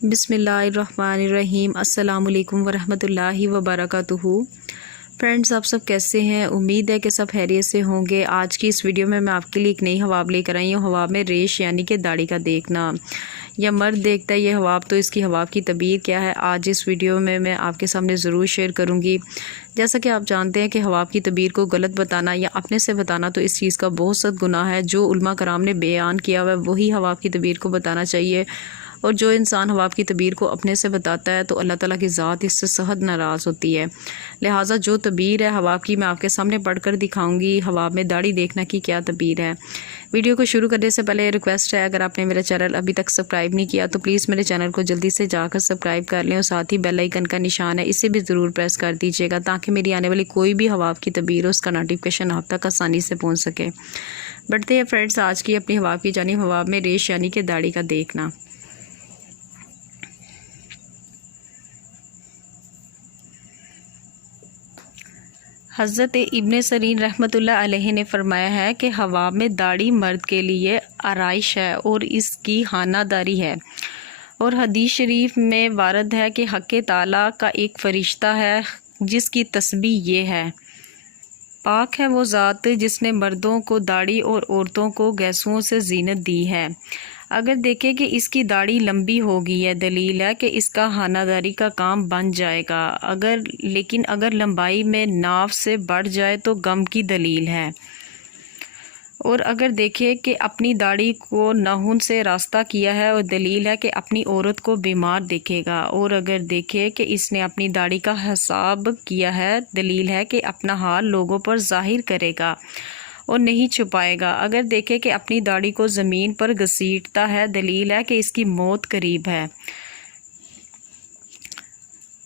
बिस्मिल्लाहिर्रहमानिर्रहीम। अस्सलाम वालेकुम वरहमतुल्लाहि वबरकातुहू। फ्रेंड्स, आप सब कैसे हैं? उम्मीद है कि सब खैरियत से होंगे। आज की इस वीडियो में मैं आपके लिए एक नई हवाब लेकर आई हूँ। हवाब में रेश यानी कि दाढ़ी का देखना या मर्द देखता है ये हवाब, तो इसकी हवाब की तबीर क्या है, आज इस वीडियो में मैं आपके सामने ज़रूर शेयर करूँगी। जैसा कि आप जानते हैं कि हवाब की तबीर को गलत बताना या अपने से बताना तो इस चीज़ का बहुत सख्त गुनाह है। जो उलमा कराम ने बयान किया हुआ है वही हवाब की तबीर को बताना चाहिए, और जो इंसान हवाब की तबीर को अपने से बताता है तो अल्लाह ताला की ज़ात इससे सख्त नाराज़ होती है। लिहाजा जो तबीर है हवाब की मैं आपके सामने पढ़कर दिखाऊंगी। हवाब में दाढ़ी देखना की क्या तबीर है। वीडियो को शुरू करने से पहले रिक्वेस्ट है, अगर आपने मेरा चैनल अभी तक सब्सक्राइब नहीं किया तो प्लीज़ मेरे चैनल को जल्दी से जाकर सब्सक्राइब कर लें, और साथ ही बेल आइकन का निशान है इसे भी ज़रूर प्रेस कर दीजिएगा ताकि मेरी आने वाली कोई भी हवाब की तबीर हो उसका नोटिफिकेशन आप तक आसानी से पहुँच सके। बढ़ते हैं फ्रेंड्स आज की अपनी हवाब की जानिब। हवाब में रेश यानी कि दाढ़ी का देखना। हज़रत इब्न सरीन रहमतुल्लाह अलैहि ने फरमाया है कि हवाब में दाढ़ी मर्द के लिए आराइश है और इसकी खानादारी है। और हदीस शरीफ में वारद है कि हक़ ताला का एक फ़रिश्ता है जिसकी तस्बीह ये है, पाक है वो ज़ात जिसने मर्दों को दाढ़ी और औरतों को गैसुओं से जीनत दी है। अगर देखें कि इसकी दाढ़ी लंबी होगी है, दलील है कि इसका खानादारी का काम बन जाएगा। लेकिन अगर लंबाई में नाव से बढ़ जाए तो गम की दलील है। और अगर देखें कि अपनी दाढ़ी को नाखून से रास्ता किया है और दलील है कि अपनी औरत को बीमार देखेगा। और अगर देखें कि इसने अपनी दाढ़ी का हिसाब किया है, दलील है कि अपना हाल लोगों पर जाहिर करेगा और नहीं छुपाएगा। अगर देखें कि अपनी दाढ़ी को ज़मीन पर घसीटता है, दलील है कि इसकी मौत करीब है।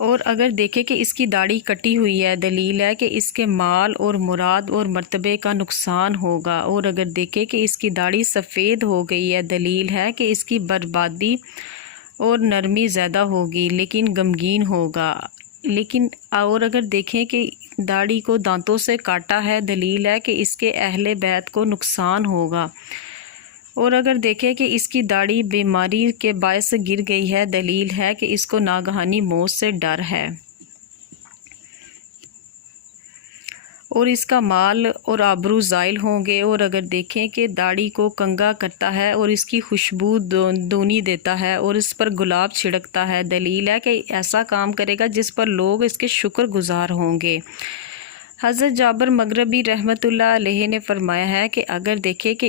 और अगर देखें कि इसकी दाढ़ी कटी हुई है, दलील है कि इसके माल और मुराद और मर्तबे का नुकसान होगा। और अगर देखें कि इसकी दाढ़ी सफ़ेद हो गई है, दलील है कि इसकी बर्बादी और नरमी ज़्यादा होगी लेकिन गमगीन होगा। और अगर देखें कि दाढ़ी को दांतों से काटा है, दलील है कि इसके अहले बैत को नुकसान होगा। और अगर देखें कि इसकी दाढ़ी बीमारी के बायस गिर गई है, दलील है कि इसको नागहानी मौत से डर है। और इसका माल और आबरू ज़ाइल होंगे। और अगर देखें कि दाढ़ी को कंगा करता है और इसकी खुशबू दूनी देता है और इस पर गुलाब छिड़कता है, दलील है कि ऐसा काम करेगा जिस पर लोग इसके शुक्रगुजार होंगे। हज़रत जाबर मगरबी रहमतुल्लाह अलैहि ने फरमाया है कि अगर देखें कि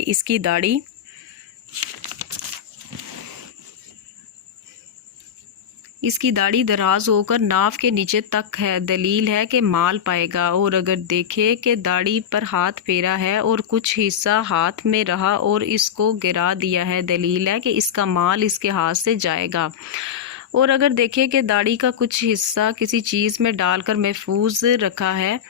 इसकी दाढ़ी दराज होकर नाव के नीचे तक है, दलील है कि माल पाएगा। और अगर देखे कि दाढ़ी पर हाथ फेरा है और कुछ हिस्सा हाथ में रहा और इसको गिरा दिया है, दलील है कि इसका माल इसके हाथ से जाएगा। और अगर देखे कि दाढ़ी का कुछ हिस्सा किसी चीज़ में डालकर महफूज रखा है,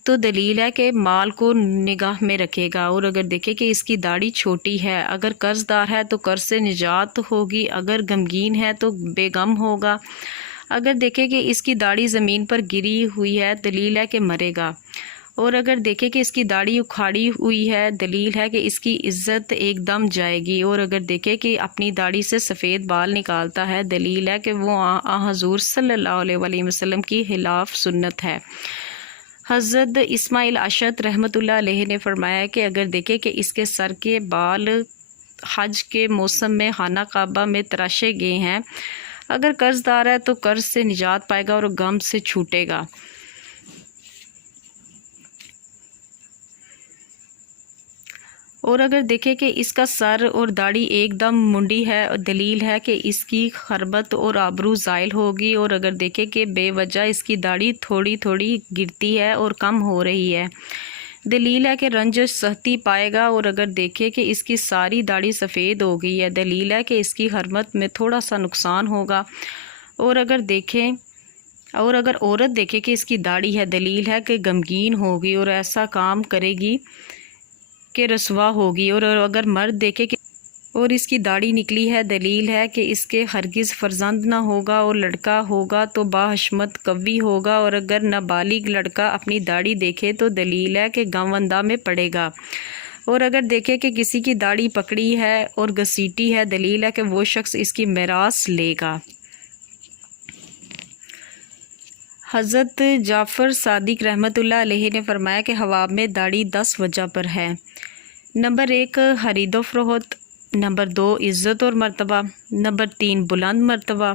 तो दलील है कि माल को निगाह में रखेगा। और अगर देखे कि इसकी दाढ़ी छोटी है, अगर कर्जदार है तो कर्ज से निजात होगी, अगर गमगीन है तो बेगम होगा। अगर देखे कि इसकी दाढ़ी ज़मीन पर गिरी हुई है, दलील है कि मरेगा। और अगर देखे कि इसकी दाढ़ी उखाड़ी हुई है, दलील है कि इसकी इज़्ज़त एकदम जाएगी। और अगर देखे कि अपनी दाढ़ी से सफ़ेद बाल निकालता है, दलील है कि वो हज़ूर सल्लल्लाहु अलैहि वसल्लम की खिलाफ सुन्नत है। हज़रत इस्माइल अशद रहमतुल्लाह अलैहि ने फरमाया कि अगर देखे कि इसके सर के बाल हज के मौसम में खाना काबा में तराशे गए हैं, अगर कर्जदार है तो कर्ज से निजात पाएगा और गम से छूटेगा। और अगर देखें कि इसका सर और दाढ़ी एकदम मुंडी है, दलील है कि इसकी खरबत और आबरू ज़ाइल होगी। और अगर देखें कि बेवजह इसकी दाढ़ी थोड़ी थोड़ी गिरती है और कम हो रही है, दलील है कि रंज सहती पाएगा। और अगर देखें कि इसकी सारी दाढ़ी सफ़ेद हो गई है, दलील है कि इसकी हरमत में थोड़ा सा नुकसान होगा। और अगर औरत देखे कि इसकी दाढ़ी है, दलील है कि गमगीन होगी और ऐसा काम करेगी कि रसवा होगी। और अगर मर्द देखे कि और इसकी दाढ़ी निकली है, दलील है कि इसके हरगिज़ फर्जंद ना होगा, और लड़का होगा तो बाहशमत कवी होगा। और अगर नाबालिग लड़का अपनी दाढ़ी देखे तो दलील है कि गमवंदा में पड़ेगा। اور اگر دیکھے کہ کسی کی داڑھی پکڑی ہے اور گھسیٹی ہے، دلیل ہے کہ وہ شخص اس کی میراث لے گا۔ حضرت جعفر صادق رحمۃ اللہ علیہ نے فرمایا کہ حواب میں داڑھی 10 وجہ پر ہے۔ نمبر 1 خرید و فروخت، نمبر 2 عزت اور مرتبہ، نمبر 3 بلند مرتبہ،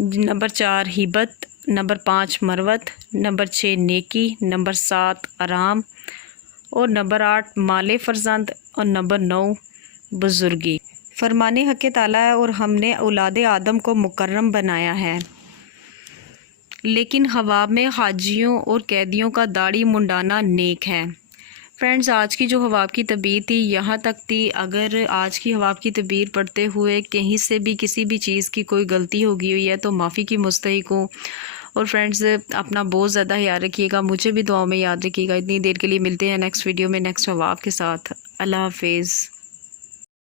نمبر 4 ہبت، نمبر 5 مروت، نمبر 6 نیکی، نمبر 7 آرام، اور نمبر 8 مال فرزند، اور نمبر 9 بزرگی۔ فرمان حق تعالیٰ ہے اور ہم نے اولاد آدم کو مکرم بنایا ہے، لیکن حواب میں حاجیوں اور قیدیوں کا داڑھی منڈانا نیک ہے۔ فرینڈز، آج کی جو حواب کی تعبیر تھی یہاں تک تھی۔ اگر آج کی حواب کی تعبیر پڑھتے ہوئے کہیں سے بھی کسی بھی چیز کی کوئی غلطی ہوئی ہے تو معافی کی مستحق ہوں۔ اور فرینڈز، اپنا بہت زیادہ خیال رکھیے گا، مجھے بھی دعاؤں میں یاد رکھیے گا۔ اتنی دیر کے لیے ملتے ہیں نیکسٹ ویڈیو میں نیکسٹ حواب کے ساتھ۔ اللہ حافظ۔